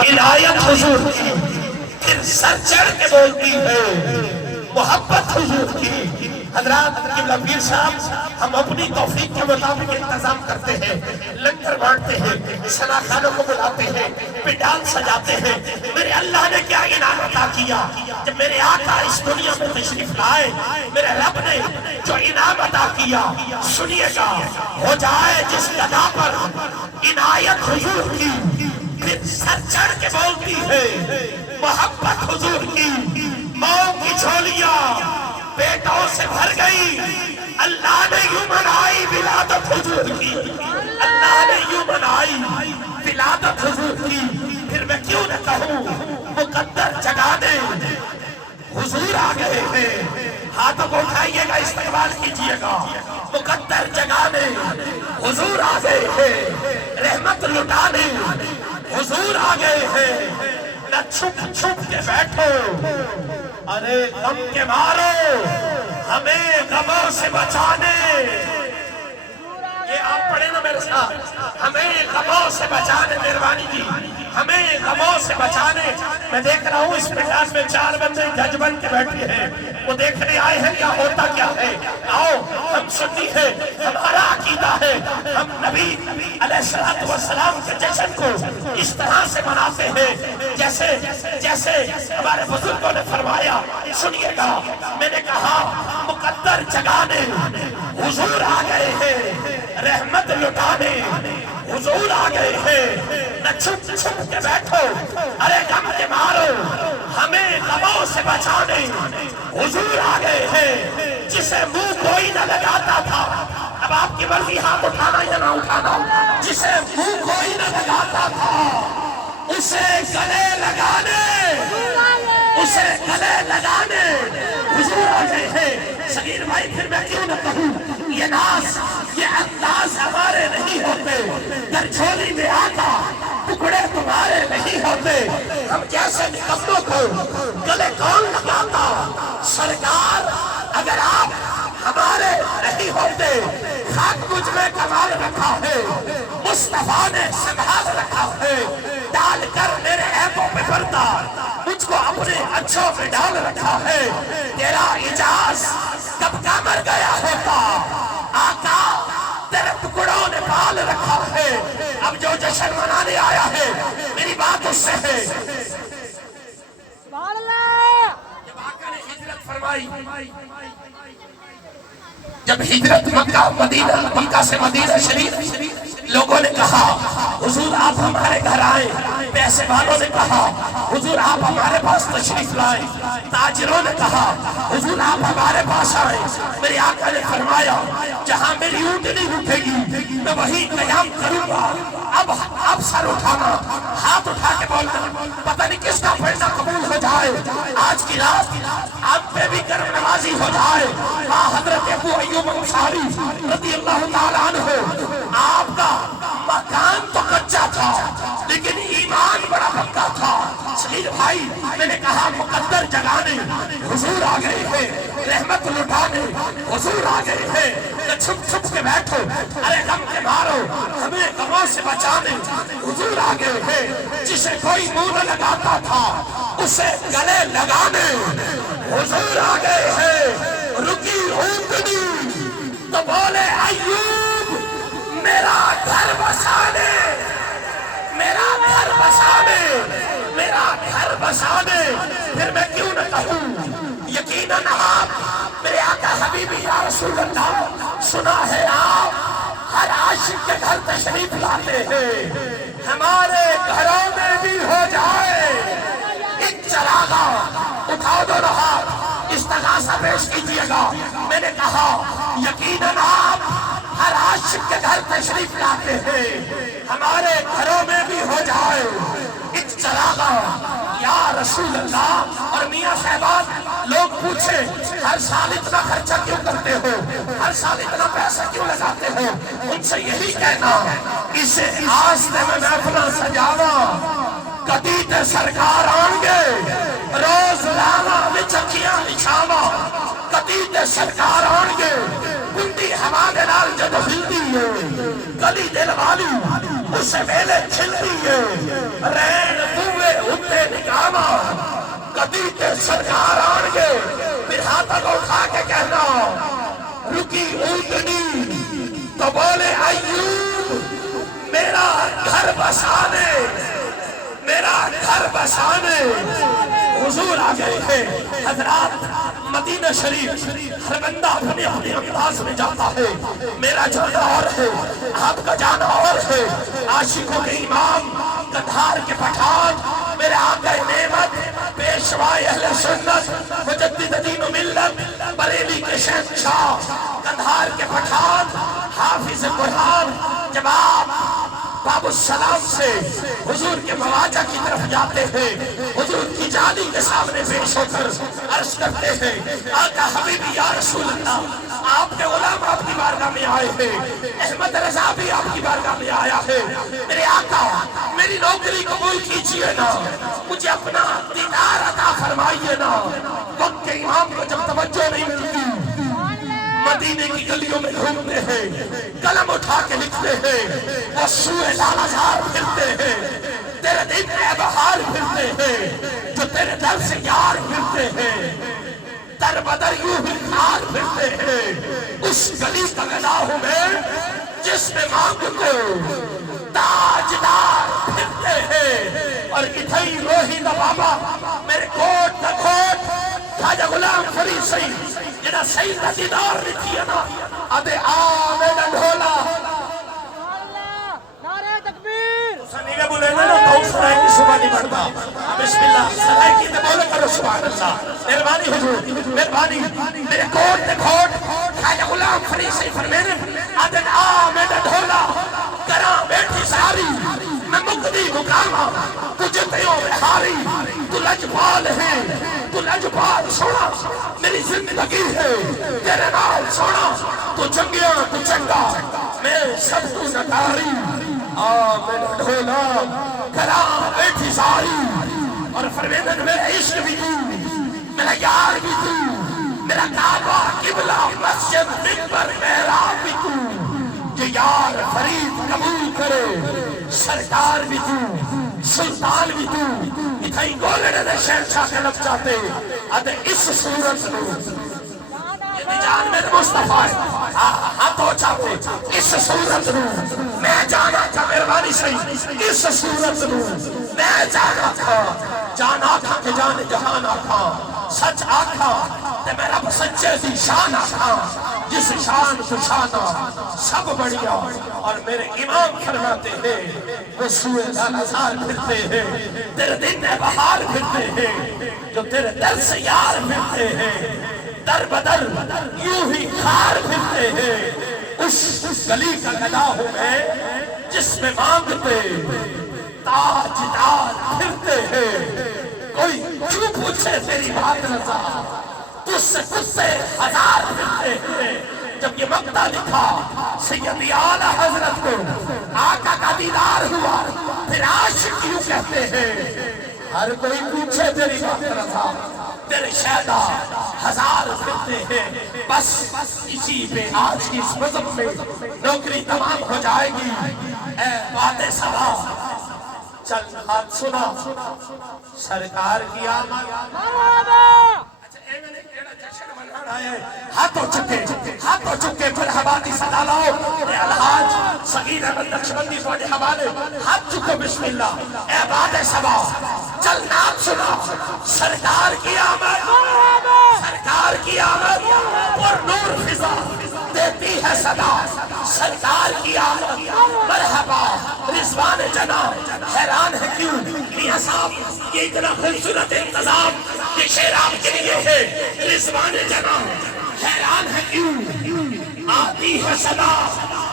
عنایت حضور کی، پھر سر چڑھ کے بولتی ہے محبت حضور کی۔ حضرات قبلہ پیر صاحب، ہم اپنی توفیق کے مطابق انتظام کرتے ہیں، لنگر بانٹتے ہیں، ثنا خانوں کو بلاتے ہیں، پنڈال سجاتے ہیں۔ میرے اللہ نے کیا انعام عطا کیا جب میرے آقا اس دنیا میں تشریف لائے؟ میرے رب نے جو انعام عطا کیا، سنیے گا، ہو جائے جس گدا پر عنایت حضور کی، پھر سر چڑھ کے بولتی ہے محبت حضور کی۔ ماؤں کی جھولیاں بیٹوں سے بھر گئی، اللہ نے یوں منائی ولادت حضور کی، اللہ نے یوں منائی ولادت حضور کی۔ پھر میں کیوں نہ کہوں مقدر جگانے حضور آ گئے ہیں۔ ہاتھوں کو اٹھائیے گا، استقبال کیجئے گا، مقدر جگانے حضور آ گئے ہیں، رحمت لٹانے حضور آ گئے ہیں۔ نہ چھپ چھپ کے بیٹھو، ارے غم کے مارو ہمیں غموں سے بچانے۔ یہ آپ پڑھیں نا میرے ساتھ، ہمیں غموں سے بچانے، مہربانی کی، ہمیں غموں سے بچانے۔ میں دیکھ رہا ہوں اس پنڈال میں 4 بندے جج بن کے بیٹھے ہیں، وہ دیکھنے آئے ہیں کیا ہوتا کیا ہے۔ آؤ، ہم سنی ہے، ہمارا عقیدہ ہے، ہم نبی علیہ السلام کے جشن کو اس طرح سے مناتے ہیں جیسے ہمارے بزرگوں نے فرمایا۔ سنیے گا، میں نے کہا مقدر جگانے حضور آ گئے ہیں، رحمت لٹانے حضور آ گئے ہیں۔ نہ چھپ چھپ کے بیٹھو، ارے غم کے مارو ہمیں غموں سے بچانے حضور آ گئے ہیں۔ جسے منہ کوئی نہ لگاتا تھا، اب آپ کی مرضی، ہاتھ اٹھانا یا نہ اٹھانا، جسے منہ کوئی نہ لگاتا تھا اسے گلے لگانے، اسے گلے لگانے حضور آ گئے ہیں۔ صغیر بھائی، پھر میں کیوں نہ کہوں، یہ ناز، یہ انداز ہمارے نہیں ہوتے، در جھولی میں آتا ٹکڑے تمہارے نہیں ہوتے۔ ہم جیسے نکموں کو گلے کون لگاتا؟ سرکار اگر آپ ہمارے نہیں ہوتے، خاک مجھ میں کمال رکھا ہے، مصطفیٰ نے سنبھال رکھا ہے، ڈال کر میرے عیبوں پہ پردہ مجھ کو اپنے اچھوں پہ ڈال رکھا ہے۔ تیرا اجاز کب کا مر گیا ہوتا، آقا تیرے ٹکڑوں نے پال رکھا ہے۔ اب جو جشن منانے آیا ہے، میری بات اس سے ہے، جب آقا نے ہجرت فرمائی، جب ہجرت مکہ سے مدینہ شریف، لوگوں نے کہا حضور آپ ہمارے گھر آئے، پیسے والوں نے کہا حضور آپ ہمارے پاس تشریف لائیں، تاجروں نے کہا حضور آپ ہمارے پاس آئیں۔ میرے آقا نے فرمایا جہاں میری اونٹنی اٹھے گی میں وہی قیام کروں گا۔ اب سر اٹھانا، ہاتھ اٹھا کے بولنا، پتہ نہیں کس کا پڑھنا قبول ہو جائے، آج کی رات آپ پہ بھی کرم نوازی ہو جائے۔ حضرت ابو ایوب انصاری رضی اللہ تعالیٰ عنہ، آپ کا مکان تو کچا تھا لیکن ایمان بڑا پکا تھا۔ صغیر بھائی، میں نے کہا مقدر جگانے حضور آ گئے ہیں، رحمت لٹانے حضور آ گئے ہیں۔ نہ چھپ چھپ کے بیٹھو، ارے غم کے مارو ہمیں غموں سے بچانے حضور آ گئے ہیں۔ جسے کوئی منہ نہ لگاتا تھا اسے گلے لگانے حضور آ گئے ہیں۔ رکی اونٹنی تو بولے ایوب میرا گھر بسانے، میرا گھر بسانے، میرا گھر بسانے۔ پھر میں کیوں نہ کہوں، یقیناً آپ میرے آقا حبیبی یا رسول اللہ، سنا ہے آپ ہر عاشق کے گھر تشریف لاتے ہیں، ہمارے گھروں میں بھی ہو جائے ایک چراغا، اٹھاؤ دونوں ہاتھ، استغاثہ پیش کیجئے گا۔ میں نے کہا یقیناً آپ ہر عاشق کے گھر تشریف لاتے ہیں، ہمارے گھروں میں بھی ہو جائے ایک چراغا یا رسول اللہ۔ اور میاں صاحبان، لوگ پوچھیں ہر سال اتنا خرچہ کیوں کرتے ہو، ہر سال اتنا پیسہ کیوں لگاتے ہو، ان سے یہی کہنا اسے آستے میں اپنا سجاوا، کدی تے سرکار آن گے روز لاوا وچکیاں بچھاوا، کدی تے سرکار آن گے کنڈی ہمارے نال جد ہلدی ہے، گلی دل والی اسے ویلے چھلدی ہے، رین مدی کے سرکار آن گے پھر ہاتھوں کو اٹھا کے کہنا رکی اونٹنی تو بولے ایوب میرا گھر بسانے میرا گھر بسانے حضور آ گئے ہیں حضرات مدینہ شریف ہر بندہ اپنے اپنے انداز میں جاتا ہے میرا جانا اور ہے آپ کا جانا اور ہے عاشقوں کے امام قندھار کے پٹھان میرے آقا نعمت پیشوائے اہل سنت مجدد دین و ملت بریلی کے شہنشاہ قندھار کے پٹھان حافظ قرآن جب آپ باب السلام سے حضور کے مواجہ کی طرف جاتے ہیں حضور کی جالی کے سامنے پیش ہو کر عرض کرتے ہیں آقا حبیبی یا رسول اللہ آپ کے غلام آپ کی بارگاہ میں آئے ہیں احمد رضا بھی آپ کی بارگاہ میں آیا ہے میرے آقا میری نوکری قبول کیجئے نا مجھے اپنا دیدار عطا فرمائیے نا وقت کے امام کو جب توجہ نہیں ملتی مدینے کی گلیوں میں گھومتے ہیں قلم اٹھا کے لکھتے ہیں وہ سوئے لال ہزار پھرتے ہیں تیرے دن اے بہار پھرتے ہیں جو تیرے در سے یار پھرتے ہیں در بدر یوں ہی خار پھرتے ہیں اس گلی کا گدا ہوں میں جس میں مانگتے تاجدار پھرتے ہیں اور اتھائی روحی دا بابا میرے کوٹ دا کوٹ خواجہ غلام فرید سید جنہا سید دا دیدار لکھیا نا ادھے آمین ڈھولا نعرہ تکبیر سنیگے بولے نا تو سرائے کی صبح نہیں بڑھتا بسم اللہ سرائے کی تے بولے کرو سبحان اللہ مہربانی حضور مہربانی میرے کوٹ تے کھوٹ خواجہ غلام فرید سید فرمینے ادھے آمین ڈھولا کرا بیٹھی ساری میں مقدی مقامہ تجھے تیوں میں ہاری تو لجبال ہے تو لجبال سونا میری زندگی ہے تیرے نال سونا تو چنگیاں تو چنگا میں سب تو نکاری آمین ڈھولا کرا بیٹھی ساری اور فرمیدن میرا عشق بھی تو میرا یار بھی تو میرا کعبہ قبلہ مسجد ممبر محراب بھی تو کہ یار فرید قبول کرے سرکار بھی تو سلطان بھی تو اتھائی گولڑے دے شہنشاہ کے لگ جاتے ادھے اس صورت میں یہ جان میرے مصطفیٰ ہے ہاتھ ہو چاہتے اس صورت میں جانا تھا مہربانی صحیح اس صورت میں جانا تھا جان آکھا کہ جان جہان آکھا سچ آکھا تے میرا سچے دی شان آکھا جس شان کو شانا سب بڑھیا اور میرے امام فرماتے ہیں وہ سوئے لالازار پھرتے ہیں تیرے دن بہار پھرتے ہیں جو تیرے در سے یار پھرتے ہیں در بدر یوں ہی خار پھرتے ہیں اس گلی کا گدا ہوں میں جس میں مانگتے تاجدار پھرتے ہیں کوئی کیوں پوچھے تیری بات رضا تجھ سے ہزار پھرتے ہیں جب یہ مقطع لکھا سیدی اعلیٰ حضرت کو آقا کا دیدار ہوا پھر عاشق کیوں کہتے ہیں ہر کوئی پوچھے تیری بات رضا تیرے شہدہ ہزار پھرتے ہیں بس اسی پہ آج کی اس مذہب میں نوکری تمام ہو جائے گی اے بات سبا چل ہاتھ سنا سرکار کی آمد ہاتھوں چکے پھر حوالی صدا لاؤ اے الحاج صغیر احمد نقشبندی بڑے حوالے ہاتھ چکو بسم اللہ اے باد سبا چل نام سنا سرکار کی آمد سرکار کی آمد اور نور فضا دیتی ہے صدا سرکار کی آمد مرحبا رضوان جناب حیران ہے کیوں میاں صاحب یہ اتنا خوبصورت انتظام یہ شعر آپ کے لیے ہے رضوان جناب حیران ہے کیوں آتی ہے صدا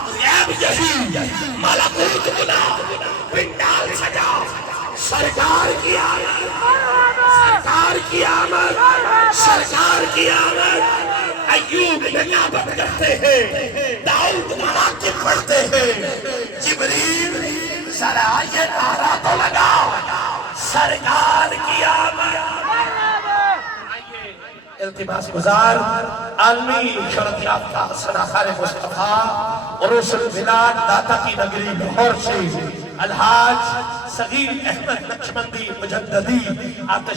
غیب یہی ملکوت بلا پنڈال سجا سرکار کی آمد سرکار کی آمد سرکار کی آمد ایوب نجابت کرتے ہیں داؤد مناقب پڑھتے ہیں جبریل ذرا یہ نعرہ تو لگا سرکار کی آمد التماس گزار عالمی شرط یافتہ سناخار مصطفیٰ عروس البلاد داتا کی نگری لاہور سے الحاج صغیر احمد نقشبندی مجددی آتش